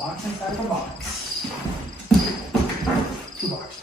Box inside of a box. 2 boxes.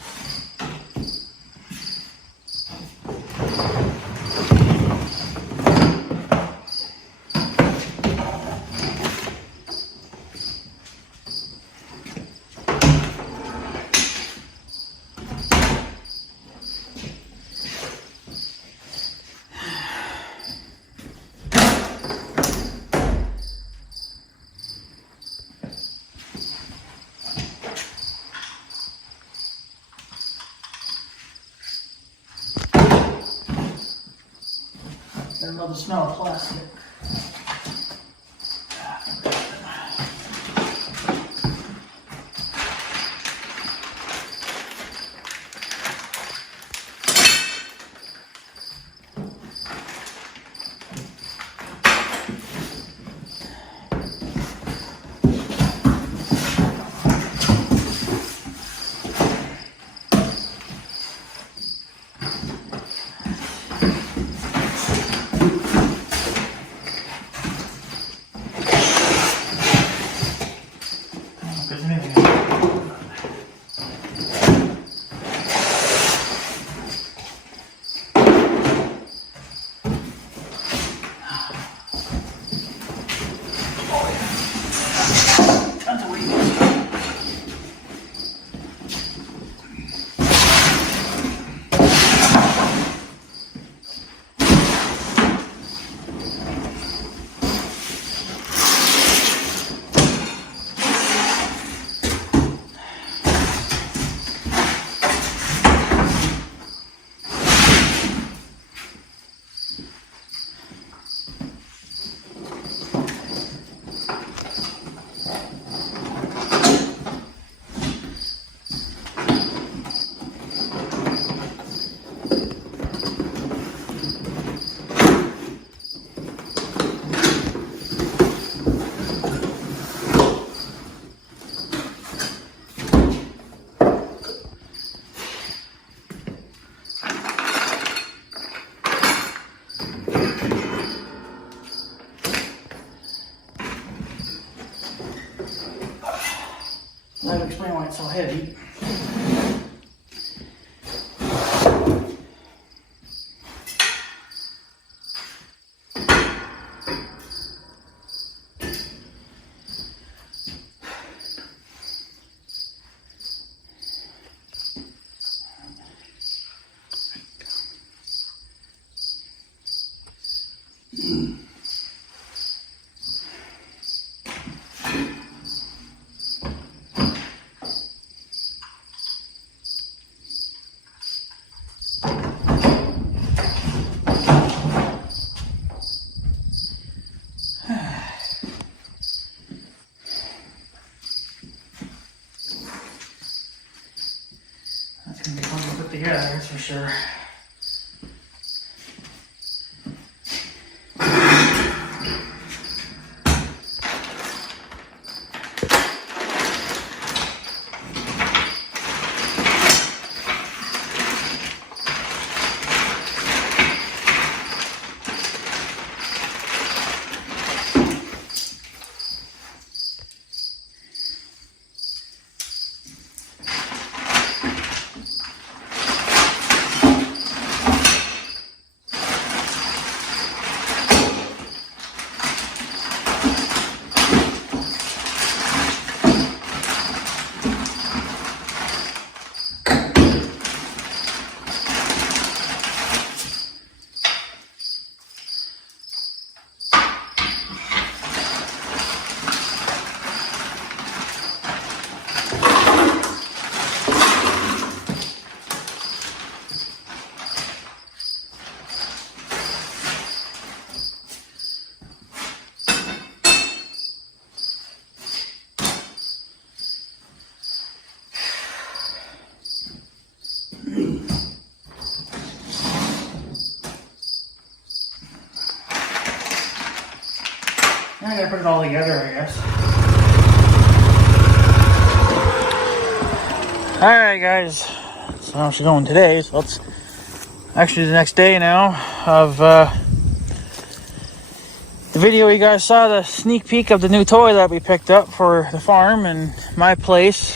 I love the smell of plastic. That'll explain why it's so heavy. Together, that's for sure. Now I gotta put it all together, I guess. Alright guys, so how she's going today, so it's actually the next day now of the video you guys saw the sneak peek of the new toy that we picked up for the farm and my place.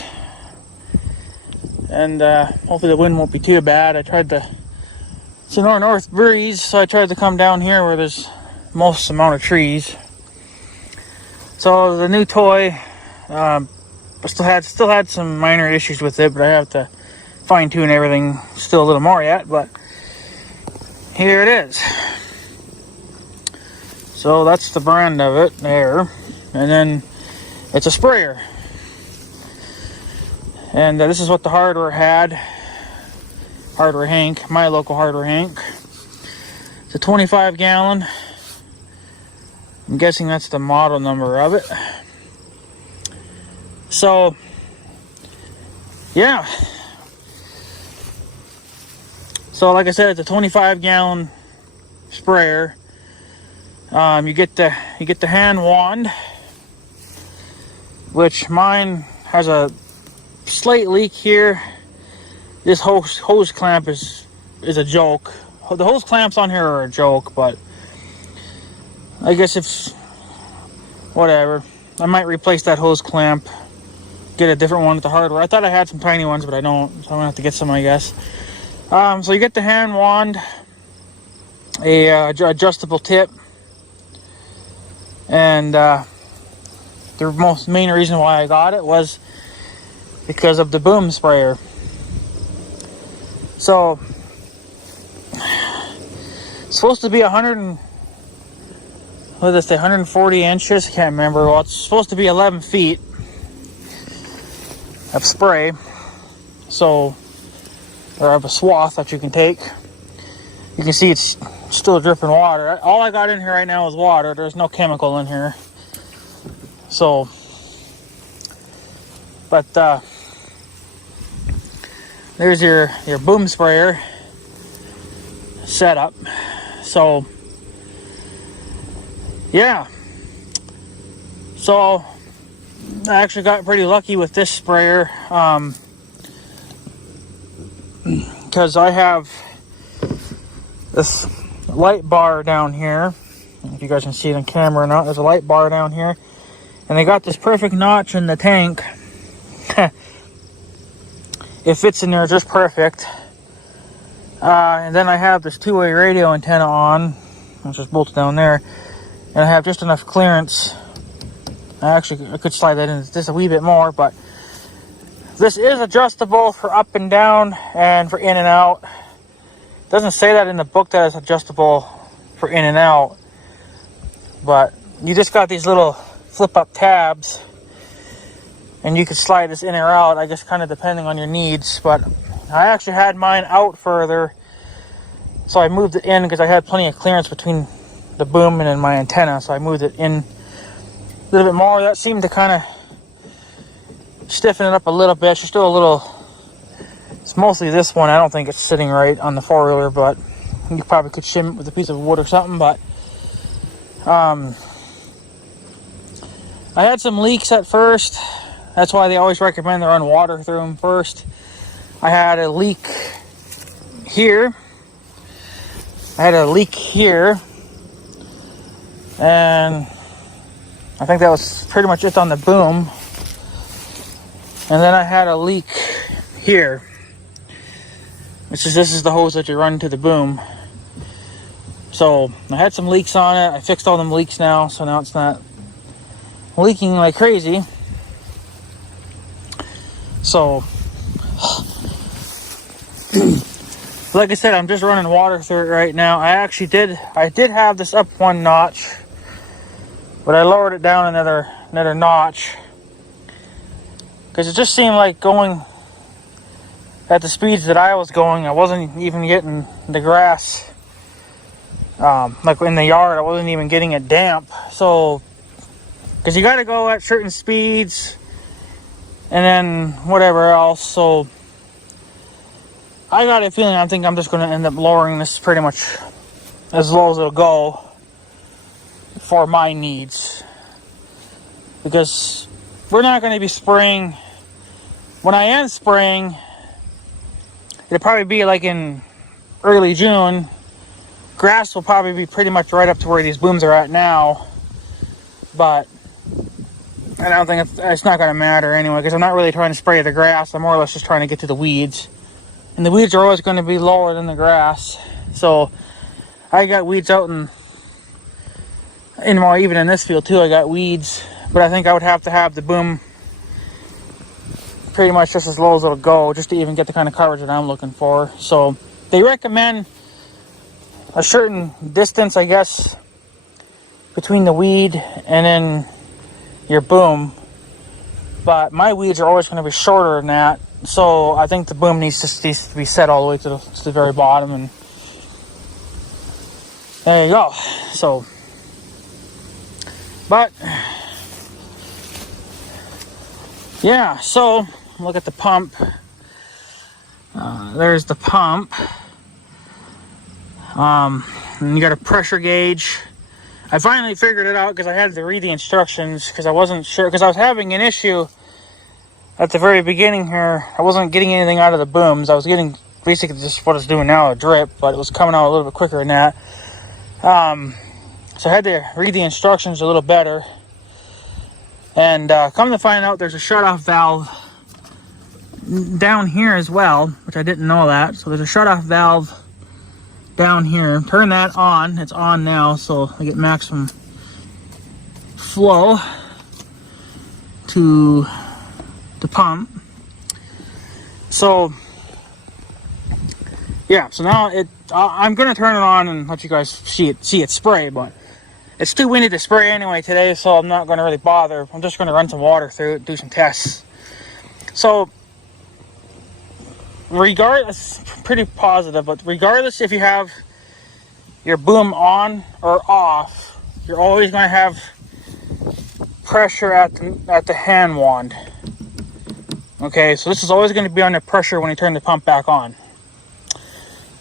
And hopefully the wind won't be too bad. It's a north breeze, so I tried to come down here where there's most amount of trees. So the new toy, still had some minor issues with it, but I have to fine tune everything still a little more yet. But here it is. So that's the brand of it there, and then it's a sprayer. And this is what the hardware had. Hardware Hank, my local Hardware Hank. It's a 25 gallon. I'm guessing that's the model number of it. So, yeah. So like I said, it's a 25 gallon sprayer. You get the hand wand, which mine has a slight leak here. This hose clamp is a joke. The hose clamps on here are a joke, but I guess if whatever, I might replace that hose clamp, get a different one at the hardware. I thought I had some tiny ones, but I don't, so I'm gonna have to get some, I guess. So you get the hand wand, a adjustable tip, and the main reason why I got it was because of the boom sprayer. So it's supposed to be 140 inches. I can't remember. Well, it's supposed to be 11 feet of spray. So, or of a swath that you can take. You can see it's still dripping water. All I got in here right now is water. There's no chemical in here. So, but there's your boom sprayer setup. So, yeah. So, I actually got pretty lucky with this sprayer. Because I have this light bar down here. If you guys can see it on camera or not, there's a light bar down here. And they got this perfect notch in the tank. It fits in there just perfect. And then I have this two-way radio antenna on. It's just bolted down there. And I have just enough clearance. I could slide that in just a wee bit more, but this is adjustable for up and down and for in and out. It doesn't say that in the book that it's adjustable for in and out, but you just got these little flip-up tabs, and you can slide this in or out, I guess, kind of depending on your needs. But I actually had mine out further, so I moved it in because I had plenty of clearance between the boom and my antenna, so I moved it in a little bit more. That seemed to kind of stiffen it up a little bit. It's still a little, it's mostly this one. I don't think it's sitting right on the four-wheeler, but you probably could shim it with a piece of wood or something. But I had some leaks at first. That's why they always recommend to run water through them first. I had a leak here. And I think that was pretty much it on the boom. And then I had a leak here. This is the hose that you run to the boom. So I had some leaks on it. I fixed all them leaks now, so now it's not leaking like crazy. So like I said, I'm just running water through it right now. I did have this up one notch, but I lowered it down another notch because it just seemed like going at the speeds that I was going, I wasn't even getting the grass like in the yard. I wasn't even getting it damp. So because you got to go at certain speeds and then whatever else. So I got a feeling, I think I'm just going to end up lowering this pretty much as low as it'll go for my needs, because we're not going to be spraying. When I am spraying, it'll probably be like in early June. Grass will probably be pretty much right up to where these booms are at now. but I don't think it's not going to matter anyway, because I'm not really trying to spray the grass. I'm more or less just trying to get to the weeds. And the weeds are always going to be lower than the grass. So I got weeds out well, even in this field too, I got weeds. But I think I would have to have the boom pretty much just as low as it'll go, just to even get the kind of coverage that I'm looking for. So they recommend a certain distance, I guess, between the weed and then your boom. But my weeds are always going to be shorter than that. So I think the boom needs to be set all the way to the very bottom. And there you go. So, but yeah, so look at the pump. There's the pump. And you got a pressure gauge. I finally figured it out because I had to read the instructions because I wasn't sure, because I was having an issue at the very beginning here. I wasn't getting anything out of the booms. I was getting basically just what it's doing now, a drip, but it was coming out a little bit quicker than that. So I had to read the instructions a little better. And come to find out, there's a shutoff valve down here as well, which I didn't know that. So there's a shutoff valve down here. Turn that on. It's on now, so I get maximum flow to the pump. So yeah, so now I'm gonna turn it on and let you guys see it spray, but it's too windy to spray anyway today, so I'm not gonna really bother. I'm just gonna run some water through it, do some tests. So regardless, pretty positive, but regardless if you have your boom on or off, you're always going to have pressure at the hand wand. Okay, so this is always going to be under pressure when you turn the pump back on.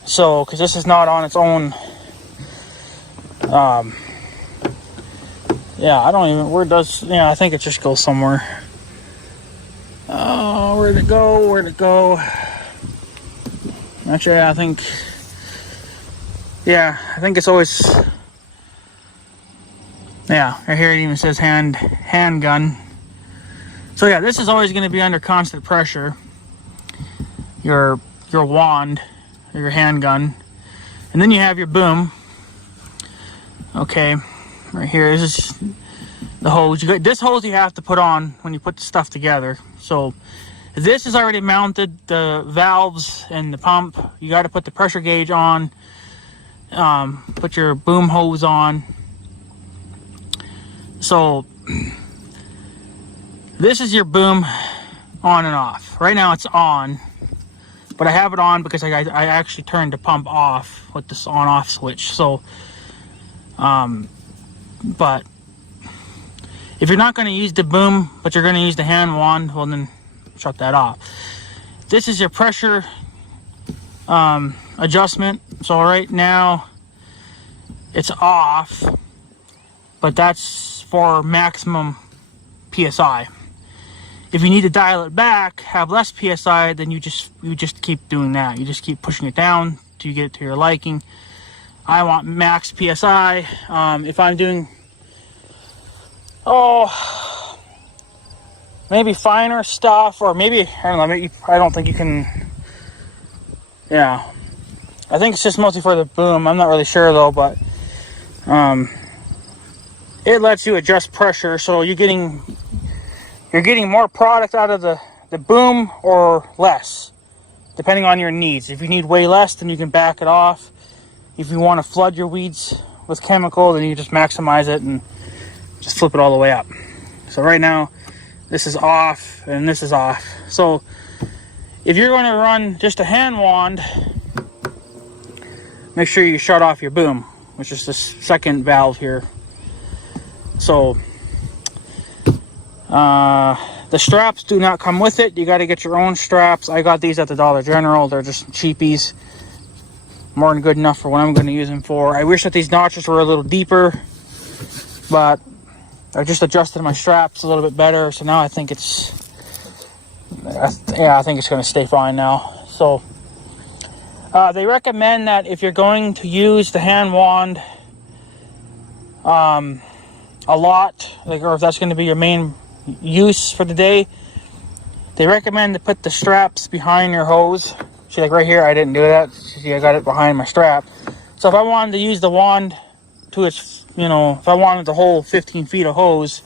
So, because this is not on its own. Yeah, I don't even, where does, yeah, I think it just goes somewhere. Oh, where'd it go? Actually, I think it's always, yeah, right here it even says handgun. So yeah, this is always going to be under constant pressure, your wand or your handgun. And then you have your boom. Okay, right here, this is the hose. This hose you have to put on when you put the stuff together. So this is already mounted, the valves and the pump. You got to put the pressure gauge on, put your boom hose on. So this is your boom on and off. Right now it's on, but I have it on because I actually turned the pump off with this on-off switch. So, but if you're not going to use the boom, but you're going to use the hand wand, well then shut that off. This is your pressure adjustment. So right now it's off, but that's for maximum PSI. If you need to dial it back, have less PSI, then you just keep doing that. You just keep pushing it down till you get it to your liking. I want max PSI. If I'm doing maybe finer stuff, or maybe, I don't know, maybe, I don't think you can, yeah. I think it's just mostly for the boom. I'm not really sure though, but it lets you adjust pressure, so you're getting more product out of the boom or less, depending on your needs. If you need way less, then you can back it off. If you want to flood your weeds with chemical, then you just maximize it and just flip it all the way up. So right now, this is off and this is off. So if you're going to run just a hand wand, make sure you shut off your boom, which is this second valve here. So the straps do not come with it. You got to get your own straps. I got these at the Dollar General. They're just cheapies. More than good enough for what I'm going to use them for. I wish that these notches were a little deeper, but I just adjusted my straps a little bit better, so now I think it's, I think it's going to stay fine now. So they recommend that if you're going to use the hand wand, a lot, like, or if that's going to be your main use for the day, they recommend to put the straps behind your hose. See, like right here, I didn't do that. See, I got it behind my strap. So if I wanted to use the wand to its, if I wanted the whole 15 feet of hose,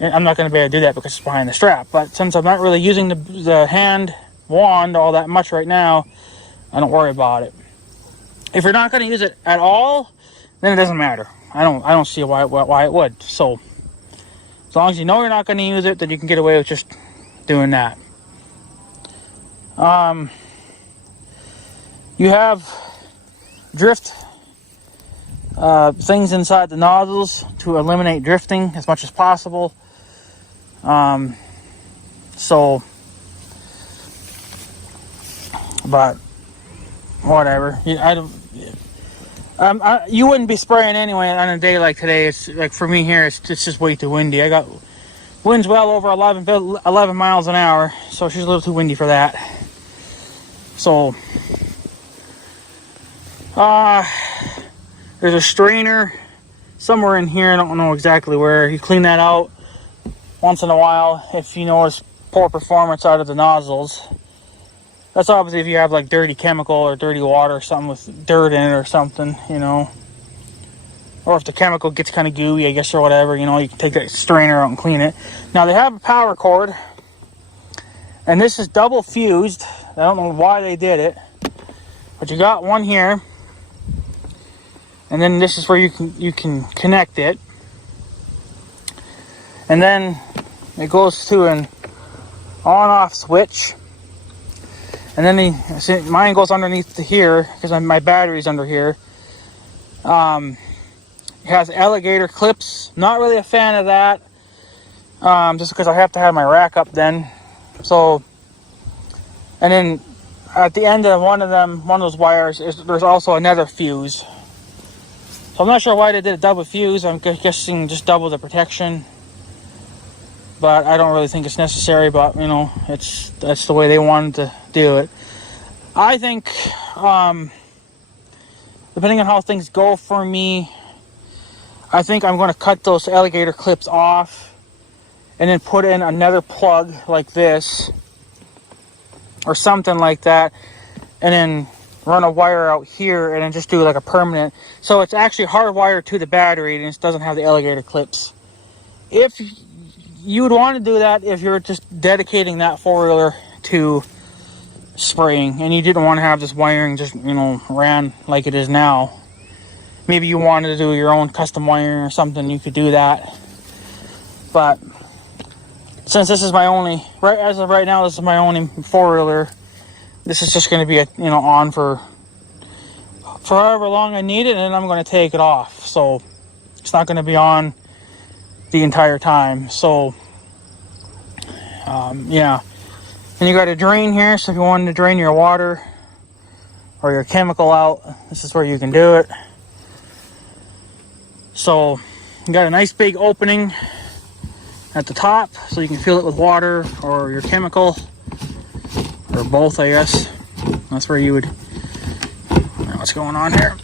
I'm not going to be able to do that because it's behind the strap. But since I'm not really using the hand wand all that much right now, I don't worry about it. If you're not going to use it at all, then it doesn't matter. I don't see why it would. So as long as you know you're not going to use it, then you can get away with just doing that. You have drift things inside the nozzles to eliminate drifting as much as possible. But whatever. You wouldn't be spraying anyway on a day like today. It's like, for me here, it's just way too windy. I got winds well over 11 miles an hour, so she's a little too windy for that. So there's a strainer somewhere in here. I don't know exactly where. You clean that out once in a while if you notice poor performance out of the nozzles. That's obviously if you have like dirty chemical or dirty water or something with dirt in it or something, or if the chemical gets kind of gooey, I guess, or whatever, you can take that strainer out and clean it. Now they have a power cord, and this is double fused. I don't know why they did it, but you got one here, and then this is where you can connect it, and then it goes to an on-off switch. And then mine goes underneath here because my battery's under here. It has alligator clips. Not really a fan of that, just because I have to have my rack up then. So, and then at the end of one of those wires, there's also another fuse. So I'm not sure why they did a double fuse. I'm guessing just double the protection. But I don't really think it's necessary. But that's the way they wanted to do it. I think, depending on how things go for me, I think I'm going to cut those alligator clips off and then put in another plug like this or something like that, and then run a wire out here and then just do like a permanent. So it's actually hardwired to the battery and it doesn't have the alligator clips. If you would want to do that if you're just dedicating that four-wheeler to spraying and you didn't want to have this wiring just ran like it is now. Maybe you wanted to do your own custom wiring or something, you could do that. But since this is my only, as of right now, this is my only four-wheeler, this is just going to be on for however long I need it, and then I'm going to take it off. So it's not going to be on the entire time. So yeah. And you got a drain here, so if you wanted to drain your water or your chemical out, this is where you can do it. So you got a nice big opening at the top, so you can fill it with water or your chemical, or both, I guess. That's where you would. What's going on here?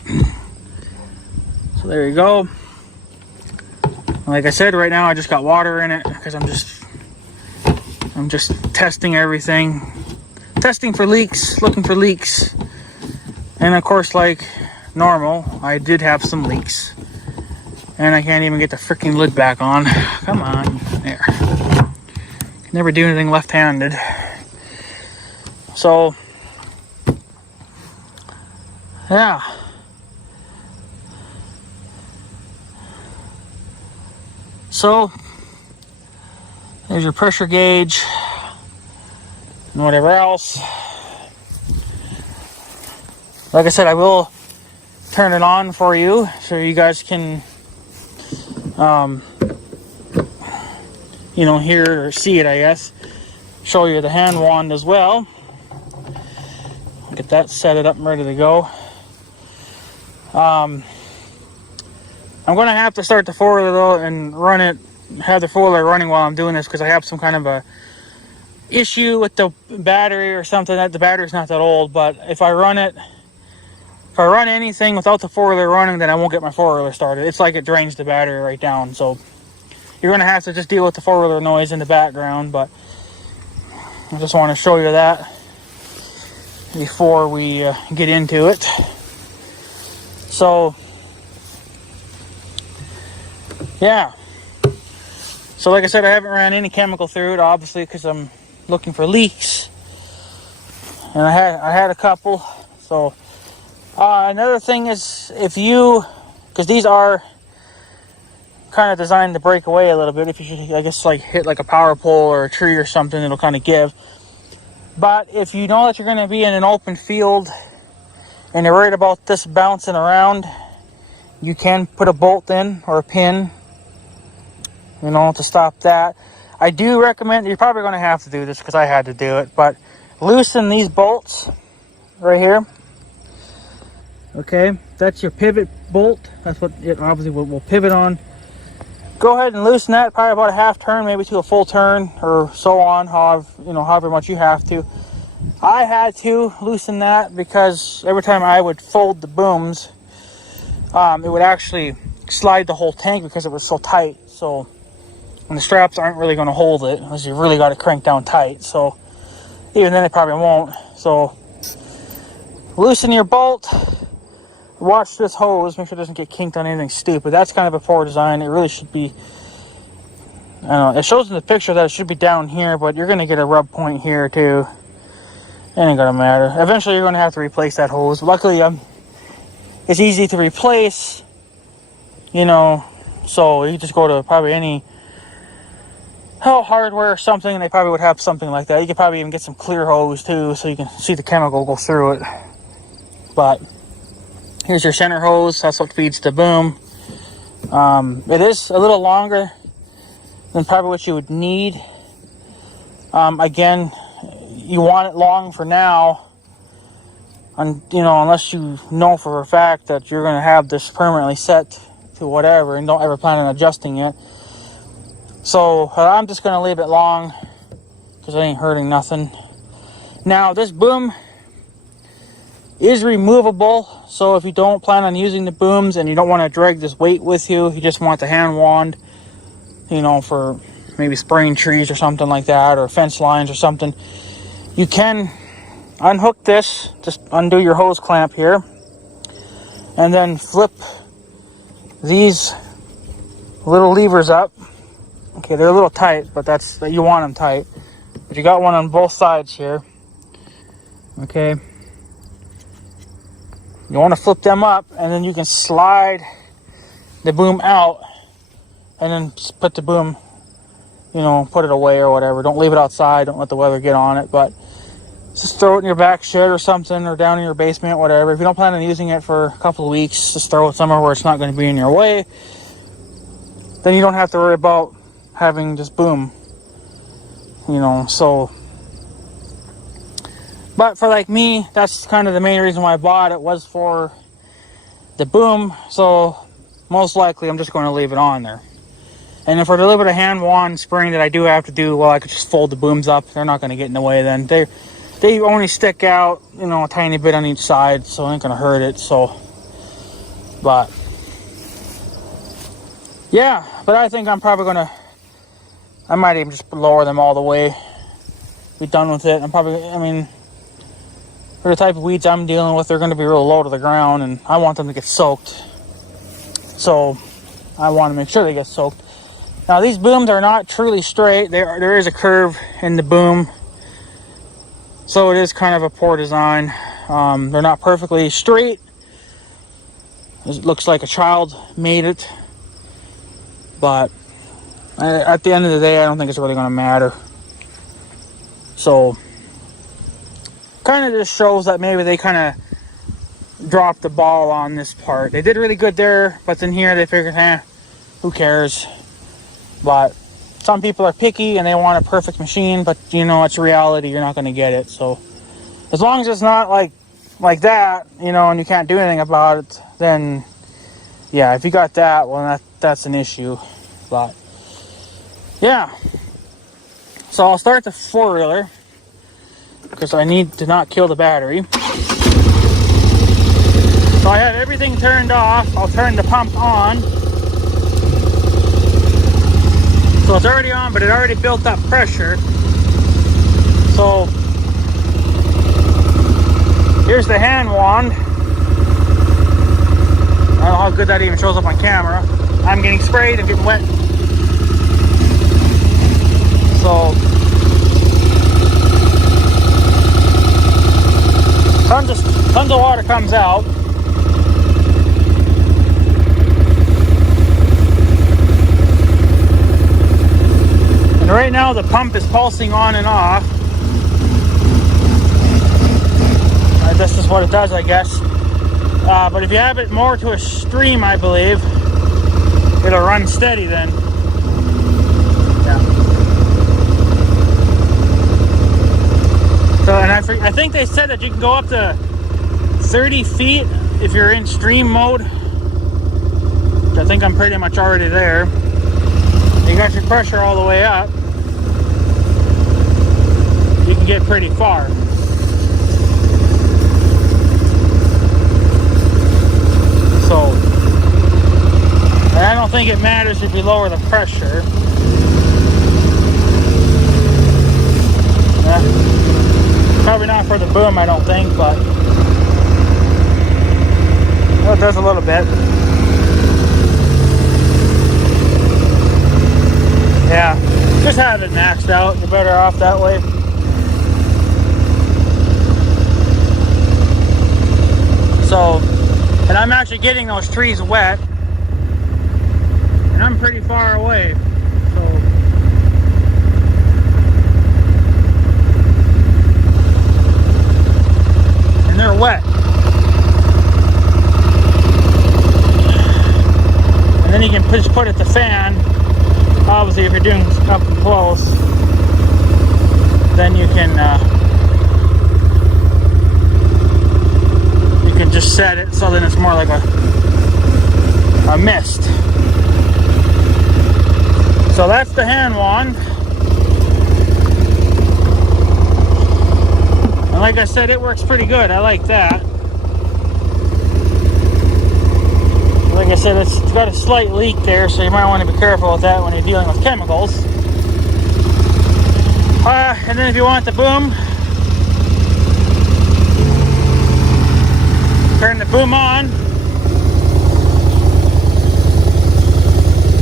So there you go. Like I said, right now I just got water in it because I'm just testing everything, testing for leaks, looking for leaks, and of course, like normal, I did have some leaks, and I can't even get the freaking lid back on. Come on, there. Never do anything left-handed. So yeah. So there's your pressure gauge and whatever else. Like I said, I will turn it on for you so you guys can hear it or see it, I guess. Show you the hand wand as well. Get that set it up and ready to go. I'm going to have to start the four-wheeler though and have the four-wheeler running while I'm doing this because I have some kind of a issue with the battery or something. That the battery's not that old, but if I run anything without the four-wheeler running, then I won't get my four-wheeler started. It's like it drains the battery right down. So you're going to have to just deal with the four-wheeler noise in the background, but I just want to show you that before we get into it. So, yeah. So like I said, I haven't ran any chemical through it, obviously, because I'm looking for leaks. And I had a couple. So, another thing is, because these are kind of designed to break away a little bit. If you should, I guess, like hit like a power pole or a tree or something, it'll kind of give. But if you know that you're going to be in an open field and you're worried about this bouncing around, you can put a bolt in or a pin, to stop that. I do recommend, you're probably going to have to do this because I had to do it, but loosen these bolts right here. Okay, that's your pivot bolt. That's what it obviously will pivot on. Go ahead and loosen that, probably about a half turn, maybe to a full turn, or so on, however much you have to. I had to loosen that because every time I would fold the booms, it would actually slide the whole tank because it was so tight. So, and the straps aren't really going to hold it unless you really got it cranked down tight. So, even then it probably won't. So, loosen your bolt. Watch this hose, make sure it doesn't get kinked on anything stupid. That's kind of a poor design. It really should be, I don't know, it shows in the picture that it should be down here, but you're going to get a rub point here too. It ain't going to matter. Eventually you're going to have to replace that hose. Luckily, it's easy to replace, so you just go to probably any hardware or something, and they probably would have something like that. You could probably even get some clear hose too, so you can see the chemical go through it. But here's your center hose. That's what feeds the boom. It is a little longer than probably what you would need. Again, you want it long for now, unless you know for a fact that you're going to have this permanently set to whatever and don't ever plan on adjusting it. So I'm just going to leave it long because it ain't hurting nothing. Now this boom is removable, so if you don't plan on using the booms and you don't want to drag this weight with you, you just want the hand wand, for maybe spraying trees or something like that, or fence lines or something, you can unhook this, just undo your hose clamp here, and then flip these little levers up. Okay, they're a little tight, but you want them tight. But you got one on both sides here. Okay. You want to flip them up, and then you can slide the boom out, and then just put the boom, put it away or whatever. Don't leave it outside. Don't let the weather get on it. But just throw it in your back shed or something, or down in your basement, whatever. If you don't plan on using it for a couple of weeks, just throw it somewhere where it's not going to be in your way. Then you don't have to worry about having this boom, so. But for like me, that's kind of the main reason why I bought it, was for the boom. So most likely I'm just going to leave it on there. And if for the little bit of hand wand spraying that I do have to do, well, I could just fold the booms up. They're not going to get in the way then. They only stick out, a tiny bit on each side, so it ain't going to hurt it. So, but yeah, but I think I'm probably going to, I might even just lower them all the way, be done with it. For the type of weeds I'm dealing with, they're going to be real low to the ground, and I want them to get soaked. So I want to make sure they get soaked. Now, these booms are not truly straight. There is a curve in the boom, so it is kind of a poor design. They're not perfectly straight. It looks like a child made it. But at the end of the day, I don't think it's really going to matter. So kind of just shows that maybe they kind of dropped the ball on this part. They did really good there, but then here they figured, who cares? But some people are picky and they want a perfect machine, but it's reality, you're not going to get it. So as long as it's not like that, and you can't do anything about it, then yeah, if you got that, well, that's an issue. But yeah, so I'll start the four-wheeler, because I need to not kill the battery. So I have everything turned off. I'll turn the pump on. So it's already on, but it already built up pressure. So here's the hand wand. I don't know how good that even shows up on camera. I'm getting sprayed and getting wet. So tons of water comes out. And right now the pump is pulsing on and off. This is what it does, I guess. But if you have it more to a stream, I believe, it'll run steady then. Yeah. So, and I think they said that you can go up to 30 feet if you're in stream mode. Which I think I'm pretty much already there. You got your pressure all the way up. You can get pretty far. So, and I don't think it matters if you lower the pressure. Probably not for the boom, I don't think, but well, it does a little bit. Yeah, just have it maxed out. You're better off that way. So, and I'm actually getting those trees wet, and I'm pretty far away, so and they're wet. And then you can just put it to fan. Obviously, if you're doing up close, then you can just set it so then it's more like a mist. So that's the hand wand. And like I said, it works pretty good. I like that. Like I said, it's got a slight leak there, so you might want to be careful with that when you're dealing with chemicals. And then if you want the boom, turn the boom on.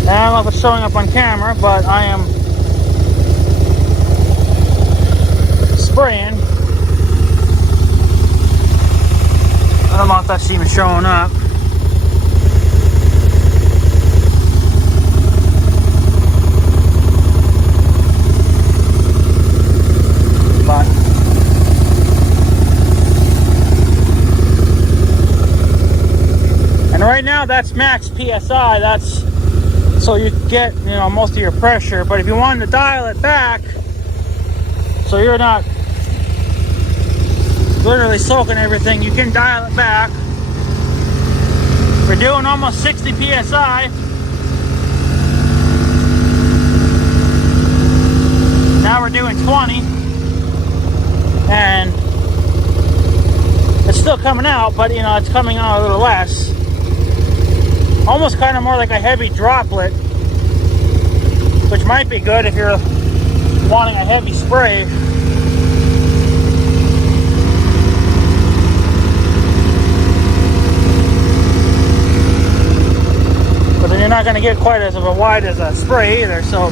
And I don't know if it's showing up on camera, but I am spraying. I don't know if that's even showing up. But and right now that's max PSI. That's so you get, you know, most of your pressure. But if you wanted to dial it back so you're not literally soaking everything, you can dial it back. We're doing almost 60 PSI. Now we're doing 20. And it's still coming out, but you know, it's coming out a little less. Almost kind of more like a heavy droplet, which might be good if you're wanting a heavy spray. But then you're not going to get quite as wide as a spray either, so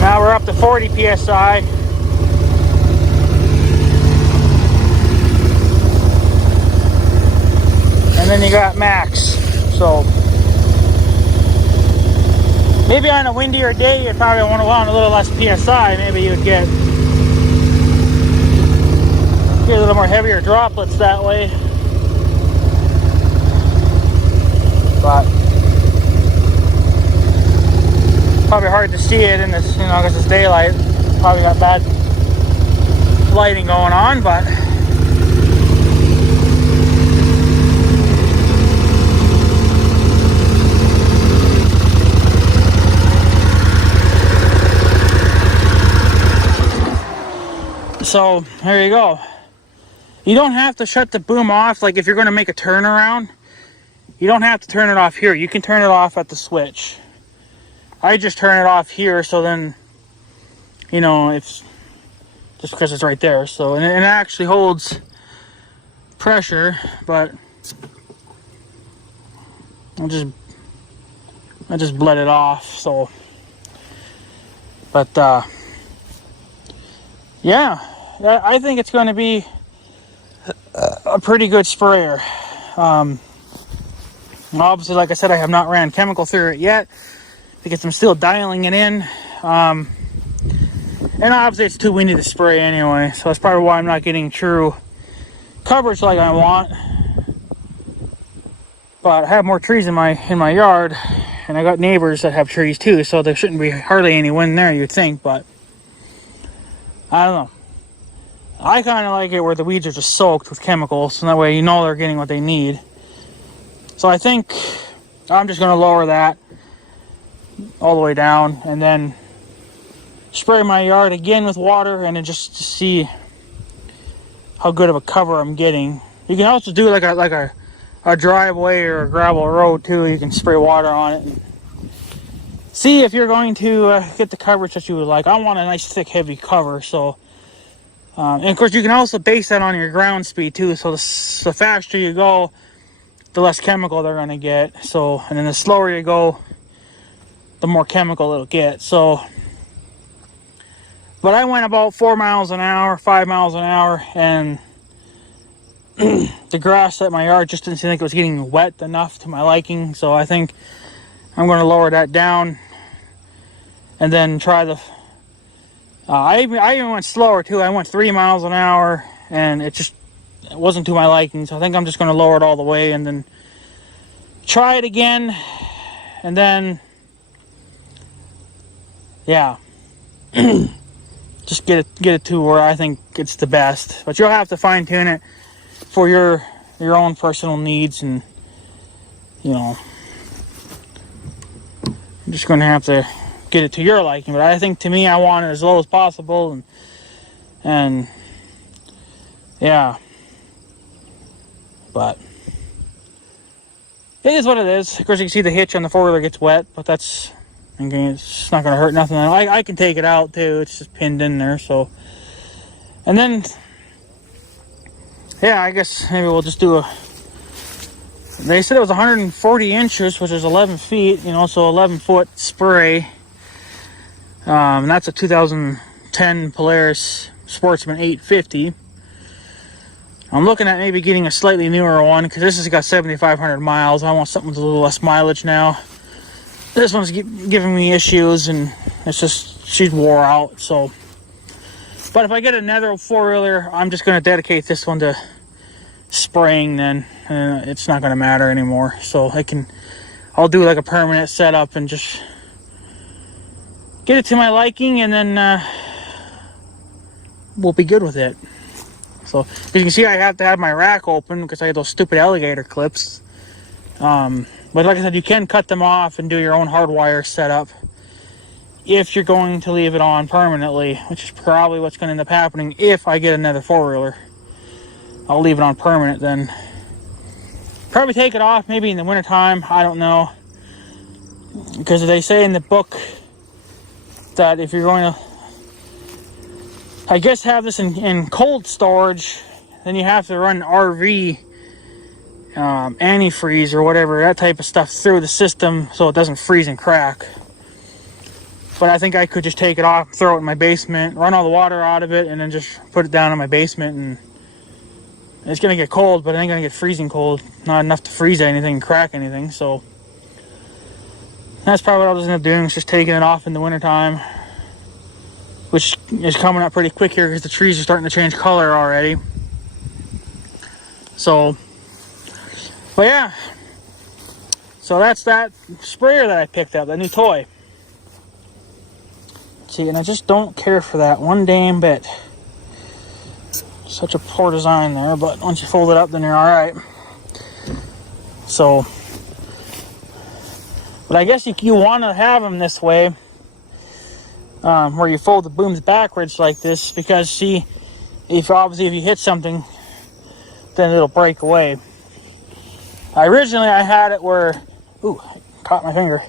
now we're up to 40 PSI. And then you got max. So maybe on a windier day, you probably want to want a little less PSI. Maybe you would get a little more heavier droplets that way. But probably hard to see it in this, you know, because it's daylight. Probably got bad lighting going on, but so there you go. You don't have to shut the boom off. Like if you're going to make a turnaround, you don't have to turn it off here. You can turn it off at the switch. I just turn it off here, so then, you know, it's just because it's right there. So, and it actually holds pressure, but I just bled it off. So, but yeah, I think it's going to be a pretty good sprayer. Obviously, like I said, I have not ran chemical through it yet because I'm still dialing it in. And obviously it's too windy to spray anyway, so that's probably why I'm not getting true coverage like I want. But I have more trees in my yard, and I got neighbors that have trees too, so there shouldn't be hardly any wind there, you'd think, but I don't know. I kind of like it where the weeds are just soaked with chemicals, so that way you know they're getting what they need. So I think I'm just going to lower that all the way down, and then spray my yard again with water, and then just to see how good of a cover I'm getting. You can also do like a driveway or a gravel road too. You can spray water on it and see if you're going to get the coverage that you would like. I want a nice thick heavy cover, so and of course you can also base that on your ground speed too. So the faster you go, the less chemical they're going to get. So, and then the slower you go, the more chemical it'll get. So, but I went about 4 miles an hour, 5 miles an hour, and the grass at my yard just didn't seem like it was getting wet enough to my liking. So I think I'm going to lower that down and then try the I even went slower too. I went 3 miles an hour, and it wasn't to my liking. So I think I'm just going to lower it all the way and then try it again, and then yeah, just get it to where I think it's the best. But you'll have to fine tune it for your own personal needs, and you know, I'm just going to have to get it to your liking. But I think, to me, I want it as low as possible, and yeah, but it is what it is. Of course, you can see the hitch on the four-wheeler gets wet, but it's not going to hurt nothing. I can take it out too. It's just pinned in there. So, and then yeah, I guess maybe we'll just do they said it was 140 inches, which is 11 feet, you know, so 11-foot spray. And that's a 2010 Polaris Sportsman 850. I'm looking at maybe getting a slightly newer one, because this has got 7,500 miles. I want something with a little less mileage now. This one's giving me issues, and it's just, she's wore out. So, but if I get another four-wheeler, I'm just going to dedicate this one to spraying. Then it's not going to matter anymore. So I'll do like a permanent setup and just get it to my liking, and then we'll be good with it. So, as you can see, I have to have my rack open because I have those stupid alligator clips. But like I said, you can cut them off and do your own hardwire setup if you're going to leave it on permanently, which is probably what's going to end up happening if I get another four-wheeler. I'll leave it on permanent then. Probably take it off maybe in the wintertime. I don't know. Because they say in the book that if you're going to, I guess, have this in cold storage, then you have to run RV antifreeze or whatever, that type of stuff through the system so it doesn't freeze and crack. But I think I could just take it off, throw it in my basement, run all the water out of it, and then just put it down in my basement. And it's going to get cold, but it ain't going to get freezing cold. Not enough to freeze anything and crack anything. So that's probably what I'll just end up doing, is just taking it off in the wintertime, which is coming up pretty quick here because the trees are starting to change color already. So, but yeah, so that's that sprayer that I picked up, that new toy. See, and I just don't care for that one damn bit. Such a poor design there, but once you fold it up, then you're all right. So, but I guess you want to have them this way, where you fold the booms backwards like this, because see, if you hit something, then it'll break away. Originally I had it where, ooh, caught my finger.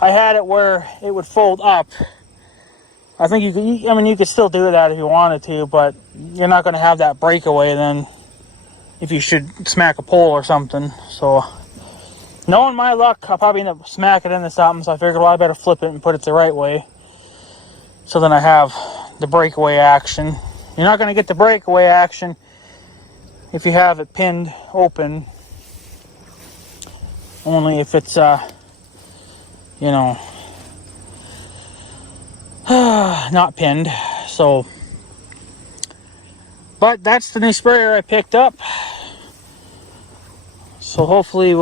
I had it where it would fold up. I think you could still do that if you wanted to, but you're not going to have that breakaway then if you should smack a pole or something. So, knowing my luck, I'll probably end up smacking into something, so I figured, well, I better flip it and put it the right way. So then I have the breakaway action. You're not going to get the breakaway action if you have it pinned open. Only if it's, you know, not pinned. So, but that's the new sprayer I picked up. So hopefully we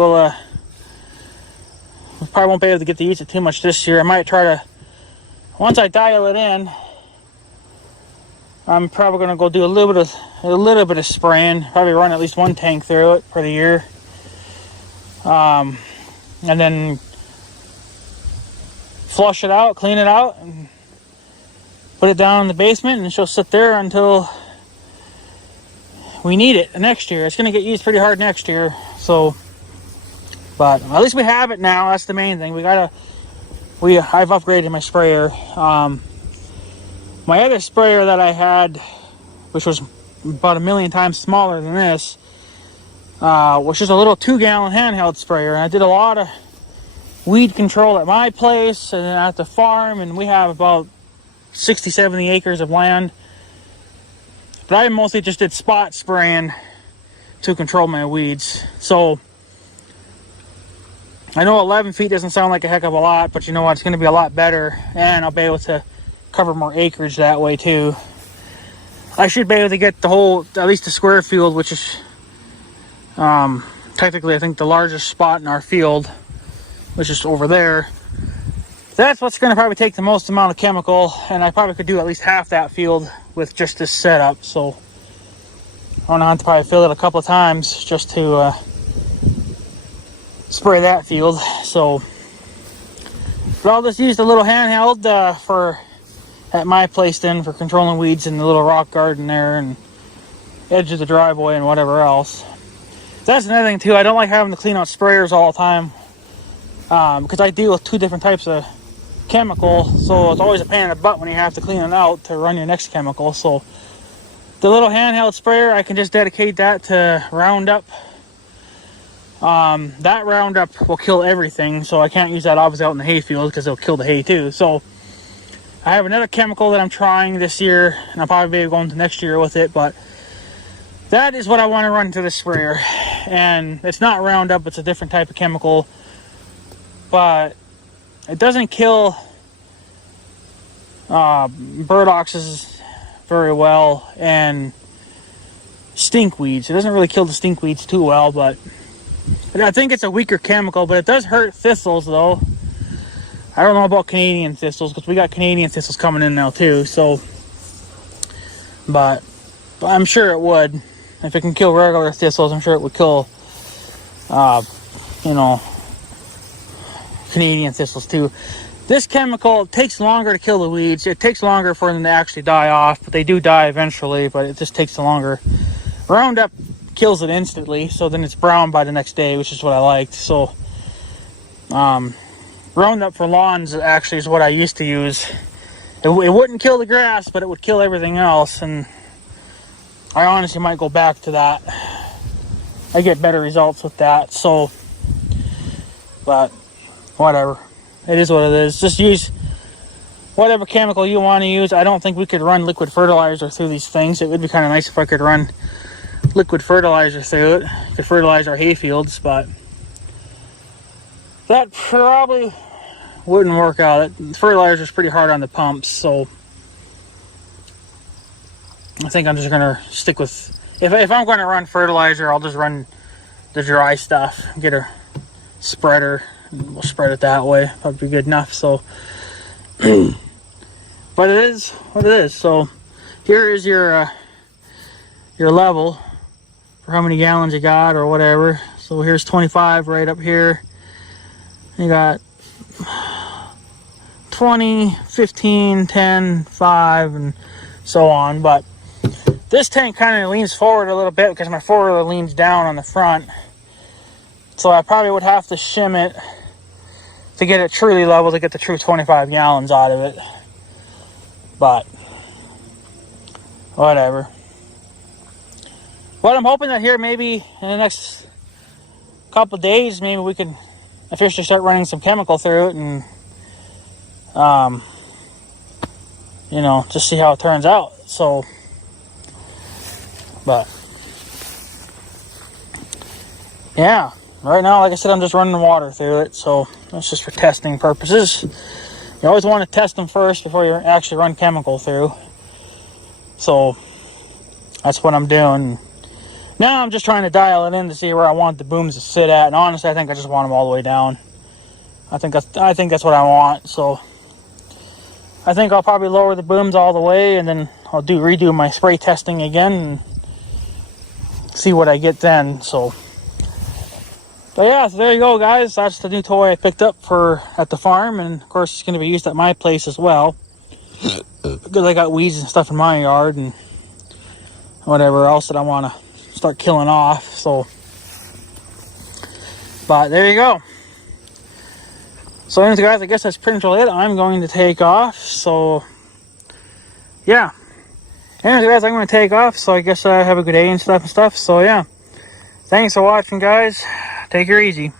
probably won't be able to get to use it too much this year. I might try to, once I dial it in, I'm probably going to go do a little bit of spraying. Probably run at least one tank through it for the year. And then flush it out, clean it out, and put it down in the basement, and she'll sit there until we need it next year. It's going to get used pretty hard next year. So, but at least we have it now. That's the main thing. I've upgraded my sprayer. My other sprayer that I had, which was about 1,000,000 times smaller than this, was just a little 2-gallon handheld sprayer. And I did a lot of weed control at my place and at the farm, and we have about 60-70 acres of land. But I mostly just did spot spraying to control my weeds. So I know 11 feet doesn't sound like a heck of a lot, but you know what, it's going to be a lot better, and I'll be able to cover more acreage that way too. I should be able to get the whole, at least the square field, which is technically I think the largest spot in our field, which is over there. That's what's going to probably take the most amount of chemical, and I probably could do at least half that field with just this setup. So I'm going to have to probably fill it a couple of times just to spray that field. So, but I'll just use the little handheld at my place then for controlling weeds in the little rock garden there and edge of the driveway and whatever else. That's another thing too. I don't like having to clean out sprayers all the time because I deal with 2 different types of chemical, so it's always a pain in the butt when you have to clean it out to run your next chemical. So the little handheld sprayer, I can just dedicate that to Roundup. That Roundup will kill everything, so I can't use that obviously out in the hayfield because it'll kill the hay too. So I have another chemical that I'm trying this year, and I'll probably be going to next year with it, but that is what I want to run to the sprayer. And it's not Roundup, it's a different type of chemical, but it doesn't kill burdocks very well and stinkweeds. It doesn't really kill the stinkweeds too well, but I think it's a weaker chemical, but it does hurt thistles though. I don't know about Canadian thistles because we got Canadian thistles coming in now too. So, but I'm sure it would. If it can kill regular thistles, I'm sure it would kill, Canadian thistles too. This chemical takes longer to kill the weeds. It takes longer for them to actually die off, but they do die eventually. But it just takes longer. Roundup kills it instantly, so then it's brown by the next day, which is what I liked. So, Roundup for lawns actually is what I used to use. It wouldn't kill the grass, but it would kill everything else, and I honestly might go back to that. I get better results with that. So, but whatever, it is what it is. Just use whatever chemical you want to use. I don't think we could run liquid fertilizer through these things. It would be kind of nice if I could run liquid fertilizer through it to fertilize our hay fields, but that probably wouldn't work out. Fertilizer is pretty hard on the pumps, so I think I'm just gonna stick with, if I'm going to run fertilizer, I'll just run the dry stuff, get a spreader, and we'll spread it that way. That'd be good enough. So but it is what it is. So here is your level for how many gallons you got or whatever. So here's 25 right up here. You got 20, 15, 10, 5, and so on. But This tank kind of leans forward a little bit because my four-wheeler leans down on the front. So I probably would have to shim it to get it truly level, to get the true 25 gallons out of it. But whatever. But I'm hoping that here maybe in the next couple days, maybe we can officially start running some chemical through it and you know, just see how it turns out. So, but yeah, right now, like I said, I'm just running water through it, so that's just for testing purposes. You always want to test them first before you actually run chemical through. So that's what I'm doing. Now I'm just trying to dial it in to see where I want the booms to sit at, and honestly, I think I just want them all the way down. I think that's what I want. So I think I'll probably lower the booms all the way, and then I'll redo my spray testing again and see what I get then. So, but yeah, so there you go, guys. That's the new toy I picked up at the farm, and of course it's going to be used at my place as well because I got weeds and stuff in my yard and whatever else that I want to start killing off. So, but there you go. So anyways, guys, I guess that's pretty much it. I'm going to take off. So yeah, anyways, guys, I'm going to take off. So I guess have a good day and stuff. So yeah, thanks for watching, guys. Take her easy.